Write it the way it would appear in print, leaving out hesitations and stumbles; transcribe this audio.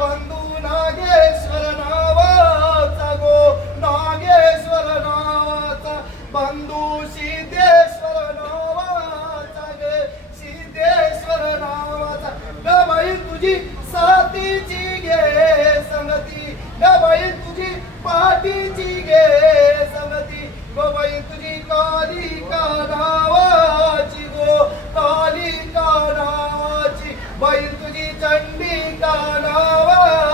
बंधू नागेश्वर नावाचा गो, नागेश्वर नावाचा बंधू सिद्धेश्वर नावाचा गे, सिद्धेश्वर नावाचा ग बाई तुझी साथीची घे संगती, ग बाई तुझी पाठीची घे संगती, ग बाई तुझी कालिका नावाची गो, कालिका नावाची बाई तुझी चंडिका नावा